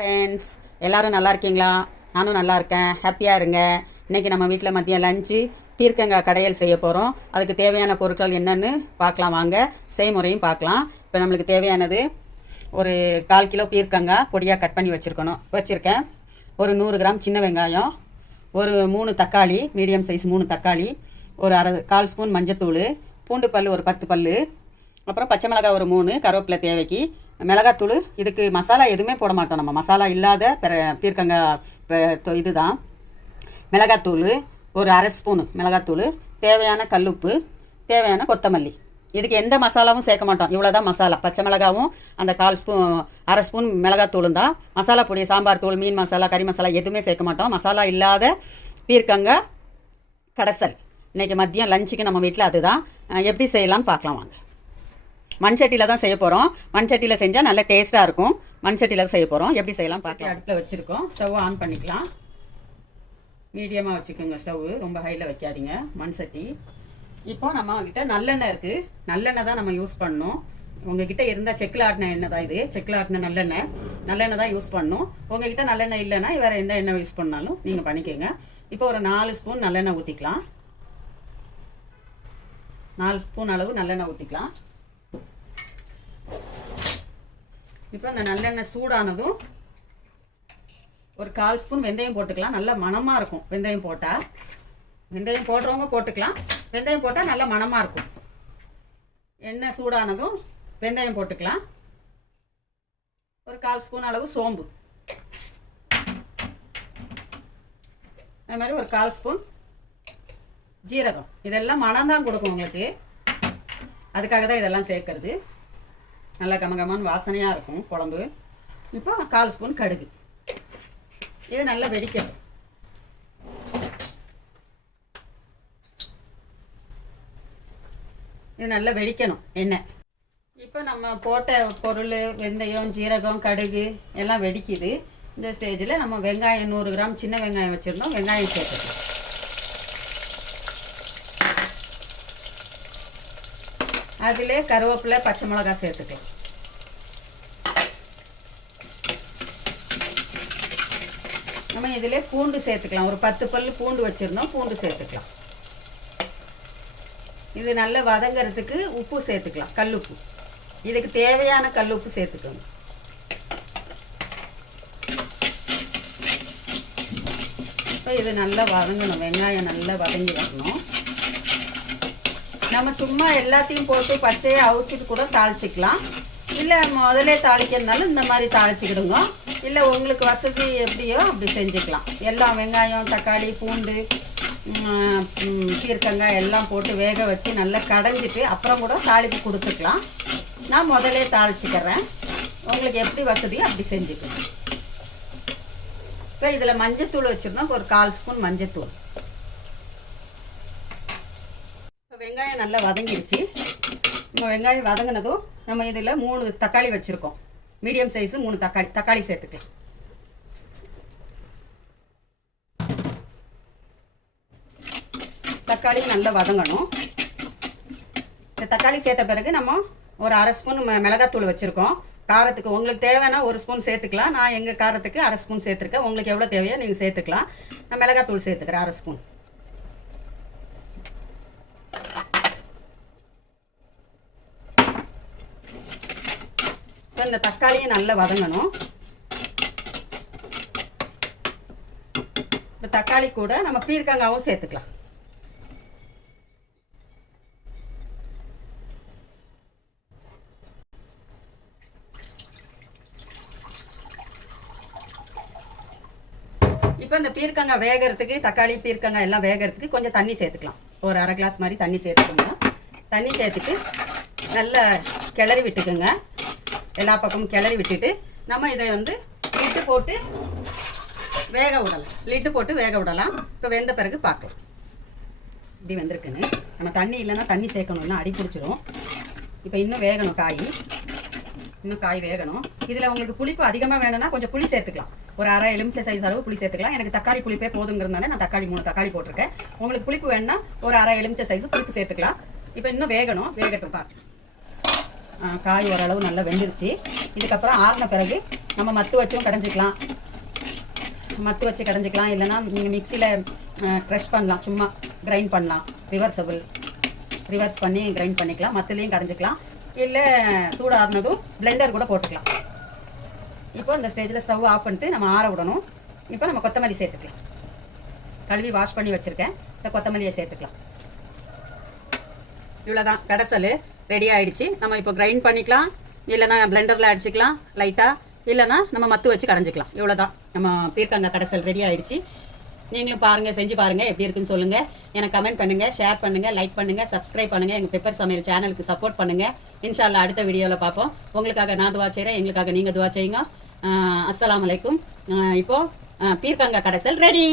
Friends எல்லோரும் நல்லா இருக்கீங்களா? நானும் நல்லா இருக்கேன். ஹாப்பியாக இருங்க. இன்றைக்கி நம்ம வீட்டில் மதியம் லஞ்சு பீர்க்கங்காய் கடையல் செய்ய போகிறோம். அதுக்கு தேவையான பொருட்கள் என்னென்னு பார்க்கலாம் வாங்க. செய்முறையும் பார்க்கலாம். இப்போ நம்மளுக்கு தேவையானது ஒரு 1/4 கிலோ பீர்க்கங்காய் பொடியாக கட் பண்ணி வச்சுருக்கேன். ஒரு 100 கிராம் சின்ன வெங்காயம், ஒரு 3 தக்காளி, மீடியம் சைஸ் 3 தக்காளி, ஒரு 1/4 ஸ்பூன் மஞ்சத்தூள், பூண்டு பல் ஒரு 10 பல், அப்புறம் பச்சை மிளகாய் ஒரு 3, கருவேப்பிலை தேவைக்கு, மிளகாத்தூள். இதுக்கு மசாலா எதுவுமே போட மாட்டோம். நம்ம மசாலா இல்லாத பீர்க்கங்காய் இதுதான். மிளகாத்தூள் ஒரு 1/2 ஸ்பூனு மிளகாத்தூள், தேவையான கல்லுப்பு, தேவையான கொத்தமல்லி. இதுக்கு எந்த மசாலாவும் சேர்க்க மாட்டோம். இவ்வளோ தான் மசாலா. பச்சை மிளகாவும் அந்த 1/2 ஸ்பூன் மிளகாத்தூளும் தான். மசாலா பொடி, சாம்பார் தூள், மீன் மசாலா, கறி மசாலா எதுவுமே சேர்க்க மாட்டோம். மசாலா இல்லாத பீர்க்கங்காய் கடைசல் இன்றைக்கி மதியம் லஞ்சுக்கு நம்ம வீட்டில் அதுதான். எப்படி செய்யலாம்னு பார்க்கலாம் வாங்க. மண் சட்டியில் தான் செய்ய போகிறோம். மண் சட்டியில் செஞ்சால் நல்லா டேஸ்ட்டாக இருக்கும். மண் சட்டியில் செய்ய போகிறோம். எப்படி செய்யலாம் பார்க்கலாம். அடுப்பில் வச்சுருக்கோம். ஸ்டவ் ஆன் பண்ணிக்கலாம். மீடியமாக வச்சுக்கோங்க ஸ்டவ், ரொம்ப ஹையில் வைக்காதீங்க. மண் சட்டி. இப்போ நம்மக்கிட்ட நல்லெண்ணெய் இருக்குது. நல்லெண்ணெய் தான் நம்ம யூஸ் பண்ணணும். உங்ககிட்ட இருந்தால் செக்கில் ஆட்டின எண்ணெய் தான் இது. செக்கில் ஆட்டின நல்லெண்ணெய் தான் யூஸ் பண்ணணும். உங்ககிட்ட நல்லெண்ணெய் இல்லைன்னா வேறு எந்த எண்ணெய் யூஸ் பண்ணாலும் நீங்கள் பண்ணிக்கோங்க. இப்போ ஒரு 4 ஸ்பூன் நல்லெண்ணெய் ஊற்றிக்கலாம். 4 ஸ்பூன் அளவு நல்லெண்ணெய் ஊற்றிக்கலாம். இப்போ இந்த நல்லெண்ணெய் சூடானதும் ஒரு 1/4 ஸ்பூன் வெந்தயம் போட்டுக்கலாம். நல்ல மணமாக இருக்கும் வெந்தயம் போட்டால். வெந்தயம் போடுறவங்க போட்டுக்கலாம். வெந்தயம் போட்டால் நல்ல மணமாக இருக்கும். எண்ணெய் சூடானதும் வெந்தயம் போட்டுக்கலாம். ஒரு 1/4 ஸ்பூன் அளவு சோம்பு, அது மாதிரி ஒரு 1/4 ஸ்பூன் ஜீரகம். இதெல்லாம் மணம்தான் கொடுக்கும் உங்களுக்கு. அதுக்காக தான் இதெல்லாம் சேர்க்கறது. நல்லா கமகமான வாசனையாக இருக்கும் குழம்பு. இப்போ 1/4 ஸ்பூன் கடுகு. இது நல்லா வெடிக்கணும். இது நல்லா வெடிக்கணும் எண்ணெய். இப்போ நம்ம போட்ட பொருள் வெந்தயம், ஜீரகம், கடுகு எல்லாம் வெடிக்குது. இந்த ஸ்டேஜில் நம்ம வெங்காயம் 100 கிராம் சின்ன வெங்காயம் வச்சுருந்தோம். வெங்காயம் சேர்த்துக்கலாம். அதிலே கருவேப்பிலை, பச்சை மிளகாய் சேர்த்துக்கலாம். நம்ம இதிலே பூண்டு சேர்த்துக்கலாம். ஒரு 10 பல் பூண்டு வச்சுருந்தோம். பூண்டு சேர்த்துக்கலாம். இது நல்லா வதங்கிறதுக்கு உப்பு சேர்த்துக்கலாம். கல்லுப்பு. இதுக்கு தேவையான கல்லுப்பு சேர்த்துக்கணும். இப்போ இது நல்லா வதங்கணும். வெங்காயம் நல்லா வதங்கி வரணும். நம்ம சும்மா எல்லாத்தையும் போட்டு பச்சையை அவிச்சிட்டு கூட தாளிச்சிக்கலாம். இல்லை முதலே தாளிக்கிறதுனாலும் இந்த மாதிரி தாளிச்சிக்கிடுங்க. இல்லை உங்களுக்கு வசதி எப்படியோ அப்படி செஞ்சுக்கலாம். எல்லாம் வெங்காயம், தக்காளி, பூண்டு, பீர்க்கங்காய் எல்லாம் போட்டு வேக வச்சு நல்லா கடைஞ்சிட்டு அப்புறம் கூட தாளிப்பு கொடுத்துக்கலாம். நான் முதலே தாளிச்சிக்கிறேன். உங்களுக்கு எப்படி வசதியோ அப்படி செஞ்சுக்கலாம். இப்போ இதில் மஞ்சத்தூள் வச்சுருந்தோம். ஒரு 1/4 ஸ்பூன் மஞ்சத்தூள். வெங்காயம் நல்லா வதங்கிடுச்சு. நம்ம வெங்காயம் வதங்கினதும் நம்ம இதில் 3 தக்காளி வச்சுருக்கோம். மீடியம் சைஸு 3 தக்காளி சேர்த்துக்கலாம். தக்காளி நல்லா வதங்கணும். இந்த தக்காளி சேர்த்த பிறகு நம்ம ஒரு 1/2 ஸ்பூன் மிளகாத்தூள் வச்சுருக்கோம். காரத்துக்கு உங்களுக்கு தேவைன்னா 1 ஸ்பூன் சேர்த்துக்கலாம். நான் எங்கள் காரத்துக்கு 1/2 ஸ்பூன் சேர்த்துருக்கேன். உங்களுக்கு எவ்வளோ தேவையோ நீங்கள் சேர்த்துக்கலாம். நான் மிளகாத்தூள் சேர்த்துக்கிறேன் 1/2 ஸ்பூன். இந்த தக்காளியும் நல்லா வதங்கணும். இந்த தக்காளி கூட நம்ம பீர்க்கங்காவும் சேர்த்துக்கலாம். இப்போ இந்த பீர்க்கங்காய் வேகிறதுக்கு, தக்காளி பீர்க்கங்காய் எல்லாம் வேகிறதுக்கு கொஞ்சம் தண்ணி சேர்த்துக்கலாம். ஒரு 1/2 கிளாஸ் மாதிரி தண்ணி சேர்த்துக்கோங்க. தண்ணி சேர்த்துட்டு நல்லா கிளறி விட்டுக்குங்க. எல்லா பக்கமும் கிளறி விட்டுட்டு நம்ம இதை லிட்டு போட்டு வேக விடலாம். இப்போ வெந்த பிறகு பார்க்கலாம். இப்படி வெந்திருக்குன்னு. நம்ம தண்ணி இல்லைன்னா தண்ணி சேர்க்கணும், இல்லை அடி பிடிச்சிரும். இப்போ இன்னும் வேகணும். காய் வேகணும். இதில் உங்களுக்கு புளிப்பு அதிகமாக வேணும்னா கொஞ்சம் புளி சேர்த்துக்கலாம். ஒரு 1/2 எலுமிச்சை சைஸ் அளவு புளி சேர்த்துக்கலாம். எனக்கு தக்காளி புளிப்பே போதுங்கிறதுனால நான் 3 தக்காளி போட்டிருக்கேன். உங்களுக்கு புளிப்பு வேணும்னா ஒரு 1/2 எலுமிச்சை சைஸ் புளிப்பு சேர்த்துக்கலாம். இப்போ இன்னும் வேகட்டும் பார்க்கலாம். காய் ஓரளவு நல்லா வெந்துருச்சு. இதுக்கப்புறம் ஆறின பிறகு நம்ம மத்து வச்சும் கடைஞ்சிக்கலாம், மத்து வச்சு கடைஞ்சிக்கலாம். இல்லைனா நீங்கள் மிக்சியில் க்ரஷ் பண்ணலாம், சும்மா கிரைண்ட் பண்ணலாம். ரிவர்ஸ் பண்ணி கிரைண்ட் பண்ணிக்கலாம், மத்துலேயும் கடைஞ்சிக்கலாம். இல்லை சூடாறினதும் பிளெண்டர் கூட போட்டுக்கலாம். இப்போ இந்த ஸ்டேஜில் ஸ்டவ் ஆஃப் பண்ணிட்டு நம்ம ஆற விடணும். இப்போ நம்ம கொத்தமல்லி சேர்த்துக்கலாம். கழுவி வாஷ் பண்ணி வச்சுருக்கேன், இந்த கொத்தமல்லியை சேர்த்துக்கலாம். இவ்வளோதான், கடைசல் ரெடி ஆகிடுச்சு. நம்ம இப்போ கிரைண்ட் பண்ணிக்கலாம், இல்லைனா பிளெண்டரில் அடிச்சிக்கலாம் லைட்டாக, இல்லைனா நம்ம மத்து வச்சு கடைஞ்சிக்கலாம். இவ்வளோதான், நம்ம பீர்க்கங்காய் கடைசல் ரெடி ஆகிடுச்சு. நீங்களும் பாருங்கள், செஞ்சு பாருங்கள், எப்படி இருக்குன்னு சொல்லுங்கள். எனக்கு கமெண்ட் பண்ணுங்கள், ஷேர் பண்ணுங்கள், லைக் பண்ணுங்கள், சப்ஸ்கிரைப் பண்ணுங்கள். எங்கள் பெப்பர் சமையல் சேனலுக்கு சப்போர்ட் பண்ணுங்கள். இன்ஷா அல்லாஹ் அடுத்த வீடியோவில் பார்ப்போம். உங்களுக்காக நான் துவா செய்கிறேன், எங்களுக்காக நீங்கள் துவா செய்யுங்க. அஸ்ஸலாமு அலைக்கும். இப்போது பீர்க்கங்காய் கடைசல் ரெடி.